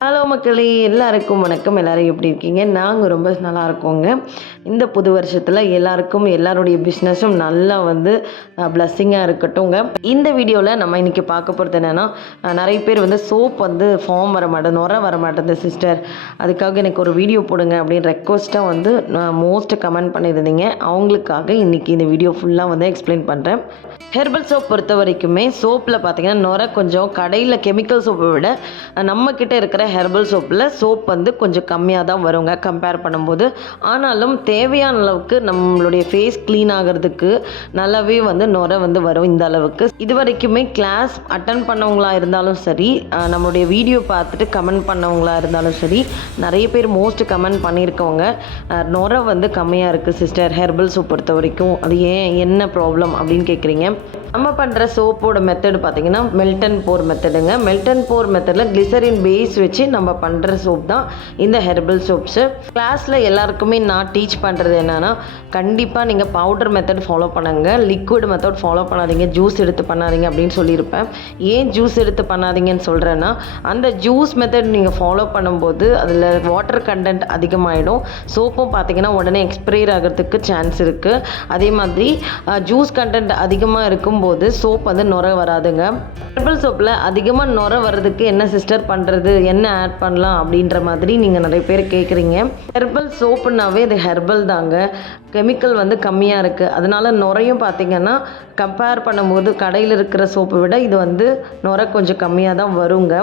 Hello. மக்களே எல்லாருக்கும் வணக்கம். எல்லாரும் எப்படி இருக்கீங்க? நாங்கள் ரொம்ப நல்லா இருக்கோங்க இந்த புது வருஷத்தில் எல்லாருக்கும் எல்லாருடைய பிஸ்னஸும் நல்லா வந்து பிளஸ்ஸிங்காக இருக்கட்டும்ங்க. இந்த வீடியோவில் நம்ம இன்றைக்கி பார்க்க போகிறது என்னென்னா நிறைய பேர் வந்து சோப் வந்து ஃபார்ம் வர மாட்டேன் நுர வர மாட்டேங்குது சிஸ்டர் அதுக்காக எனக்கு ஒரு வீடியோ போடுங்க அப்படின்னு ரெக்வஸ்ட்டாக வந்து மோஸ்ட் கமெண்ட் பண்ணியிருந்தீங்க. அவங்களுக்காக இன்றைக்கி இந்த வீடியோ ஃபுல்லாக வந்து எக்ஸ்பிளைன் பண்ணுறேன் ஹெர்பல் சோப் பொறுத்த வரைக்குமே சோப்பில் பார்த்தீங்கன்னா நுர கொஞ்சம் கடையில் கெமிக்கல் சோப்பை விட நம்மக்கிட்ட இருக்கிற ஹெர்பல் சோப்பில் சோப் வந்து கொஞ்சம் கம்மியாக தான் வருங்க கம்பேர் பண்ணும்போது. ஆனாலும் தேவையான அளவுக்கு நம்மளுடைய ஃபேஸ் க்ளீன் ஆகிறதுக்கு நல்லாவே வந்து நுர வந்து வரும் இந்த அளவுக்கு. இது வரைக்குமே கிளாஸ் அட்டன் பண்ணவங்களா இருந்தாலும் சரி நம்மளுடைய வீடியோ பார்த்துட்டு கமெண்ட் பண்ணவங்களா இருந்தாலும் சரி நிறைய பேர் மோஸ்ட் கமெண்ட் பண்ணியிருக்கவங்க. அஹ் நுர வந்து கம்மியாக இருக்குது சிஸ்டர் ஹெர்பல் சோப் பொறுத்த வரைக்கும் அது ஏன் என்ன ப்ராப்ளம் அப்படின்னு கேட்குறீங்க? நம்ம பண்ணுற சோப்போட மெத்தடு பார்த்தீங்கன்னா மெல்டன் போர் மெத்தடுங்க மெல்டன் போர் மெத்தடில் கிளிசரின் பேஸ் வச்சு நம்ம பண்ணுற சோப் தான் இந்த ஹெர்பல் சோப்ஸு கிளாஸில் எல்லாருக்குமே நான் டீச் பண்ணுறது என்னென்னா கண்டிப்பாக நீங்கள் பவுடர் மெத்தட் ஃபாலோ பண்ணுங்க. லிக்விட் மெத்தட் ஃபாலோ பண்ணாதீங்க. ஜூஸ் எடுத்து பண்ணாதீங்க அப்படின்னு சொல்லியிருப்பேன். ஏன் ஜூஸ் எடுத்து பண்ணாதீங்கன்னு சொல்கிறேன்னா அந்த ஜூஸ் மெத்தட் நீங்கள் ஃபாலோ பண்ணும்போது அதில் வாட்டர் கண்டென்ட் அதிகமாகிடும் சோப்பும் பார்த்தீங்கன்னா உடனே எக்ஸ்பைர் ஆகிறதுக்கு சான்ஸ் இருக்குது அதே மாதிரி ஜூஸ் கண்டென்ட் அதிகமாக இருக்கும் போது சோப் வந்து நுர வராதுங்க. ஹெர்பல் சோப்பில் அதிகமாக நுர வர்றதுக்கு என்ன சிஸ்டர் பண்ணுறது என்ன ஆட் பண்ணலாம் அப்படின்ற மாதிரி நீங்கள் நிறைய பேர் கேட்குறீங்க ஹெர்பல் சோப்புனாவே இது ஹெர்பல் தாங்க. கெமிக்கல் வந்து கம்மியாக இருக்குது அதனால நுரையும் பார்த்தீங்கன்னா கம்பேர் பண்ணும்போது கடையில் இருக்கிற சோப்பை விட இது வந்து நுரை கொஞ்சம் கம்மியாக தான் வருங்க.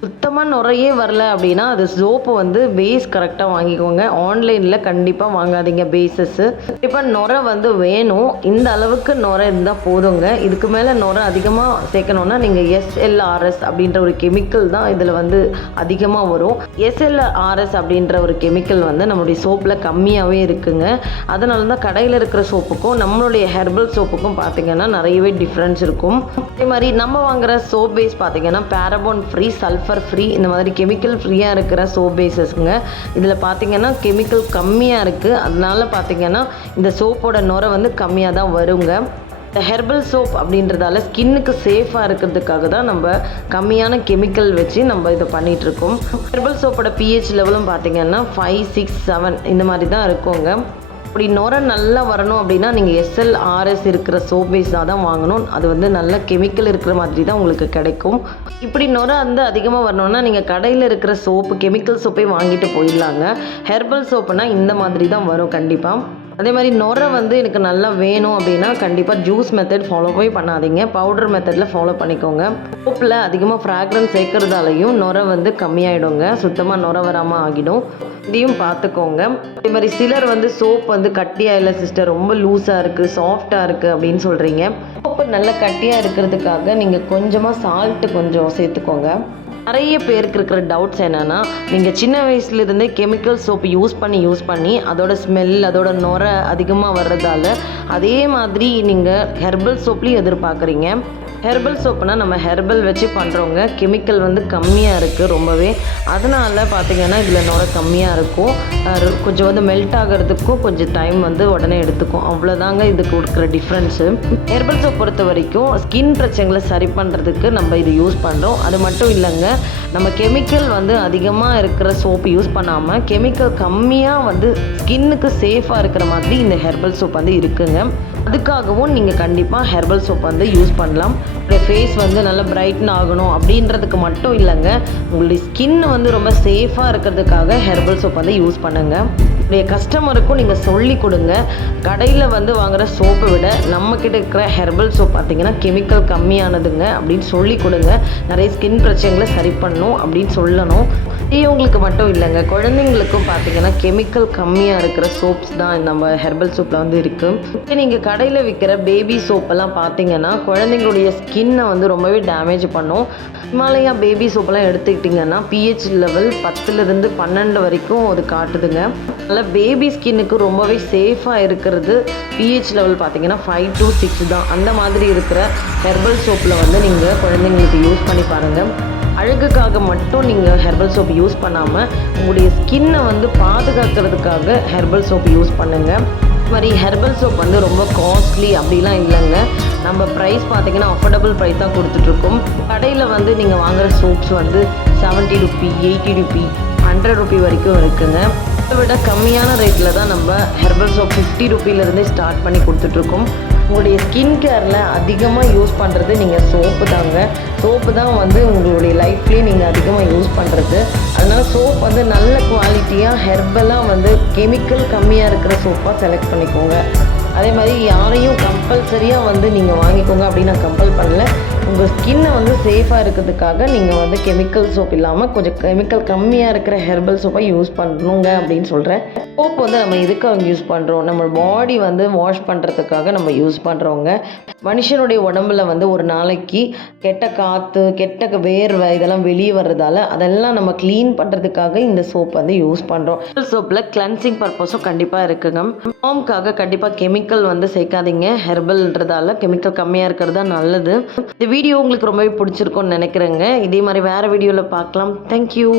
சுத்தமாக நுரையே வரல அப்படின்னா அது சோப்பு வந்து பேஸ் கரெக்டாக வாங்கிக்கோங்க. ஆன்லைனில் கண்டிப்பாக வாங்காதீங்க பேஸஸ்ஸு இப்போ நுரை வந்து வேணும். இந்த அளவுக்கு நுரை இருந்தால் போதுங்க. இதுக்கு மேலே நுரை அதிகமாக சேர்க்கணுன்னா நீங்கள் எஸ்எல்ஆர்எஸ் அப்படின்ற ஒரு கெமிக்கல் தான் இதில் வந்து அதிகமாக வரும். எஸ்எல்ஆர்எஸ் அப்படின்ற ஒரு கெமிக்கல் வந்து நம்மளுடைய சோப்பில் கம்மியாகவே இருக்குங்க. அதனால தான் கடையில் இருக்கிற சோப்புக்கும் நம்மளுடைய ஹெர்பல் சோப்புக்கும் பார்த்தீங்கன்னா நிறையவே டிஃப்ரென்ஸ் இருக்கும். அதே மாதிரி நம்ம வாங்குற சோப் பேஸ் பார்த்தீங்கன்னா பேரபோன் ஃப்ரீ சல்ஃபர் ஃப்ரீ இந்த மாதிரி கெமிக்கல் ஃப்ரீயாக இருக்கிற சோப் பேஸஸ்ங்க இதில் பார்த்தீங்கன்னா கெமிக்கல் கம்மியாக இருக்குது அதனால பார்த்தீங்கன்னா இந்த சோப்போட நுரை வந்து கம்மியாக தான் வருங்க. இந்த ஹெர்பல் சோப் அப்படின்றதால ஸ்கின்னுக்கு சேஃபாக இருக்கிறதுக்காக தான் நம்ம கம்மியான கெமிக்கல் வச்சு நம்ம இதை பண்ணிகிட்ருக்கோம் ஹெர்பல் சோப்போட பிஹெச் லெவலும் பார்த்திங்கன்னா ஃபைவ் சிக்ஸ் செவன் இந்த மாதிரி தான் இருக்குங்க. அப்படி நுர நல்லா வரணும் அப்படின்னா நீங்கள் எஸ்எல் ஆர்எஸ் இருக்கிற சோப் பேஸாக தான் வாங்கணும். அது வந்து நல்ல கெமிக்கல் இருக்கிற மாதிரி தான் உங்களுக்கு கிடைக்கும். இப்படி நுர வந்து அதிகமாக வரணும்னா நீங்கள் கடையில் இருக்கிற சோப்பு கெமிக்கல் சோப்பே வாங்கிட்டு போயிடலாங்க. ஹெர்பல் சோப்புனா இந்த மாதிரி தான் வரும் கண்டிப்பாக அதே மாதிரி நுரை வந்து எனக்கு நல்லா வேணும் அப்படின்னா கண்டிப்பாக ஜூஸ் மெத்தட் ஃபாலோவே பண்ணாதீங்க. பவுடர் மெத்தடில் ஃபாலோ பண்ணிக்கோங்க. உப்பில் அதிகமாக ஃப்ராக்ரன்ஸ் சேர்க்கறதாலையும் நுரை வந்து கம்மியாயிடுங்க. சுத்தமாக நுரை வராமல் ஆகிடும். இதையும் பார்த்துக்கோங்க அதே மாதிரி சிலர் வந்து சோப் வந்து கட்டியாக இல்லை சிஸ்டர் ரொம்ப லூஸாக இருக்குது சாஃப்டாக இருக்குது அப்படின்னு சொல்கிறீங்க சோப்பு நல்லா கட்டியாக இருக்கிறதுக்காக நீங்கள் கொஞ்சமாக சால்ட்டு கொஞ்சம் சேர்த்துக்கோங்க. நிறைய பேருக்கு இருக்கிற டவுட்ஸ் என்னென்னா நீங்கள் சின்ன வயசுலேருந்தே கெமிக்கல் சோப் யூஸ் பண்ணி யூஸ் பண்ணி அதோட ஸ்மெல் அதோட நுர அதிகமாக வர்றதால அதே மாதிரி நீங்கள் ஹெர்பல் சோப்லேயும் எதிர்பார்க்குறீங்க. ஹெர்பல் சோப்புனா நம்ம ஹெர்பல் வச்சு பண்ணுறவங்க கெமிக்கல் வந்து கம்மியாக இருக்குது ரொம்பவே. அதனால் பார்த்தீங்கன்னா இதில் நுர கம்மியாக இருக்கும். கொஞ்சம் வந்து மெல்ட் ஆகிறதுக்கும் கொஞ்சம் டைம் வந்து உடனே எடுத்துக்கும். அவ்வளோதாங்க இதுக்கு கொடுக்குற டிஃப்ரென்ஸு ஹெர்பல் சோப் பொறுத்த வரைக்கும் ஸ்கின் பிரச்சனைகளை சரி பண்ணுறதுக்கு நம்ம இது யூஸ் பண்ணுறோம் அது மட்டும் இல்லைங்க நம்ம கெமிக்கல் வந்து அதிகமாக இருக்கிற சோப்பு யூஸ் பண்ணாமல் கெமிக்கல் கம்மியாக வந்து ஸ்கின்னுக்கு சேஃபாக இருக்கிற மாதிரி இந்த ஹெர்பல் சோப் வந்து இருக்குங்க. அதுக்காகவும் நீங்கள் கண்டிப்பாக ஹெர்பல் சோப் வந்து யூஸ் பண்ணலாம். உங்களுடைய ஃபேஸ் வந்து நல்லா பிரைட்டன் ஆகணும் அப்படின்றதுக்கு மட்டும் இல்லைங்க. உங்களுடைய ஸ்கின் வந்து ரொம்ப சேஃபாக இருக்கிறதுக்காக ஹெர்பல் சோப் வந்து யூஸ் பண்ணுங்கள் உங்களுடைய கஸ்டமருக்கும் நீங்கள் சொல்லி கொடுங்க. கடையில் வந்து வாங்குகிற சோப்பை விட நம்மக்கிட்ட இருக்கிற ஹெர்பல் சோப் பார்த்தீங்கன்னா கெமிக்கல் கம்மியானதுங்க அப்படின்னு சொல்லி கொடுங்க. நிறைய ஸ்கின் பிரச்சனைகளை சரி பண்ணணும் அப்படின்னு சொல்லணும். பெரியவங்களுக்கு மட்டும் இல்லைங்க. குழந்தைங்களுக்கும் பார்த்தீங்கன்னா கெமிக்கல் கம்மியாக இருக்கிற சோப்ஸ் தான் நம்ம ஹெர்பல் சோப்பில் வந்து இருக்குது நீங்கள் கடையில் விற்கிற பேபி சோப்பெல்லாம் பார்த்தீங்கன்னா குழந்தைங்களுடைய ஸ்கின்னை வந்து ரொம்பவே டேமேஜ் பண்ணும். ஹிமாலயா பேபி சோப்பெல்லாம் எடுத்துக்கிட்டிங்கன்னா பிஹெச் லெவல் பத்துலேருந்து பன்னெண்டு வரைக்கும் அது காட்டுதுங்க. அதனால் பேபி ஸ்கின்னுக்கு ரொம்பவே சேஃபாக இருக்கிறது. பிஹெச் லெவல் பார்த்தீங்கன்னா ஃபைவ் டு சிக்ஸ் தான். அந்த மாதிரி இருக்கிற ஹெர்பல் சோப்பில் வந்து நீங்கள் குழந்தைங்களுக்கு யூஸ் பண்ணி பாருங்கள் அழகுக்காக மட்டும் நீங்கள் ஹெர்பல் சோப் யூஸ் பண்ணாமல் உங்களுடைய ஸ்கின்னை வந்து பாதுகாக்கிறதுக்காக ஹெர்பல் சோப் யூஸ் பண்ணுங்கள் இது மாதிரி ஹெர்பல் சோப் வந்து ரொம்ப காஸ்ட்லி அப்படிலாம் இல்லைங்க. நம்ம ப்ரைஸ் பார்த்தீங்கன்னா அஃபோர்டபுள் ப்ரைஸ் தான் கொடுத்துட்ருக்கோம். கடையில் வந்து நீங்கள் வாங்குகிற சோப்ஸ் வந்து seventy rupee eighty rupee hundred rupee வரைக்கும் இருக்குங்க. அதை விட கம்மியான ரேட்டில் தான் நம்ம ஹெர்பல் சோப் ஃபிஃப்டி ருபிலேருந்தே ஸ்டார்ட் பண்ணி கொடுத்துட்ருக்கோம். உங்களுடைய ஸ்கின் கேரில் அதிகமாக யூஸ் பண்ணுறது நீங்கள் சோப்பு தாங்க. சோப்பு தான் வந்து உங்களுடைய லைஃப்லேயே நீங்கள் அதிகமாக யூஸ் பண்ணுறது அதனால் சோப் வந்து நல்ல குவாலிட்டியாக ஹெர்பலாக வந்து கெமிக்கல் கம்மியாக இருக்கிற சோப்பாக செலக்ட் பண்ணிக்கோங்க. அதே மாதிரி யாரையும் கம்பல்சரியாக வந்து நீங்கள் வாங்கிக்கோங்க அப்படின்னு நான் கம்பல் பண்ணல. உங்கள் ஸ்கின்னை வந்து சேஃபாக இருக்கிறதுக்காக நீங்கள் வந்து கெமிக்கல் சோப் இல்லாமல் கொஞ்சம் கெமிக்கல் கம்மியாக இருக்கிற ஹெர்பல் சோப்பை யூஸ் பண்ணணுங்க அப்படின்னு சொல்கிறேன் சோப் வந்து நம்ம எதுக்காக யூஸ் பண்ணுறோம் நம்ம பாடி வந்து வாஷ் பண்ணுறதுக்காக நம்ம யூஸ் பண்ணுறோங்க மனுஷனுடைய உடம்புல வந்து ஒரு நாளைக்கு கெட்ட காற்று கெட்ட வேர்வை இதெல்லாம் வெளியே வர்றதால அதெல்லாம் நம்ம க்ளீன் பண்ணுறதுக்காக இந்த சோப் வந்து யூஸ் பண்ணுறோம் சோப்பில் கிளன்சிங் பர்பஸும் கண்டிப்பாக இருக்குங்க. ஹோம்க்காக கண்டிப்பாக கெமிக்கல் கெமிக்கல் வந்து சேர்க்காதீங்க. ஹெர்பல்ன்றதால கெமிக்கல் கம்மியாக இருக்கிறது தான் நல்லது. இந்த வீடியோ உங்களுக்கு ரொம்பவே பிடிச்சிருக்கும்னு நினைக்கிறேங்க. இதே மாதிரி வேறு வீடியோவில் பார்க்கலாம். தேங்க்யூ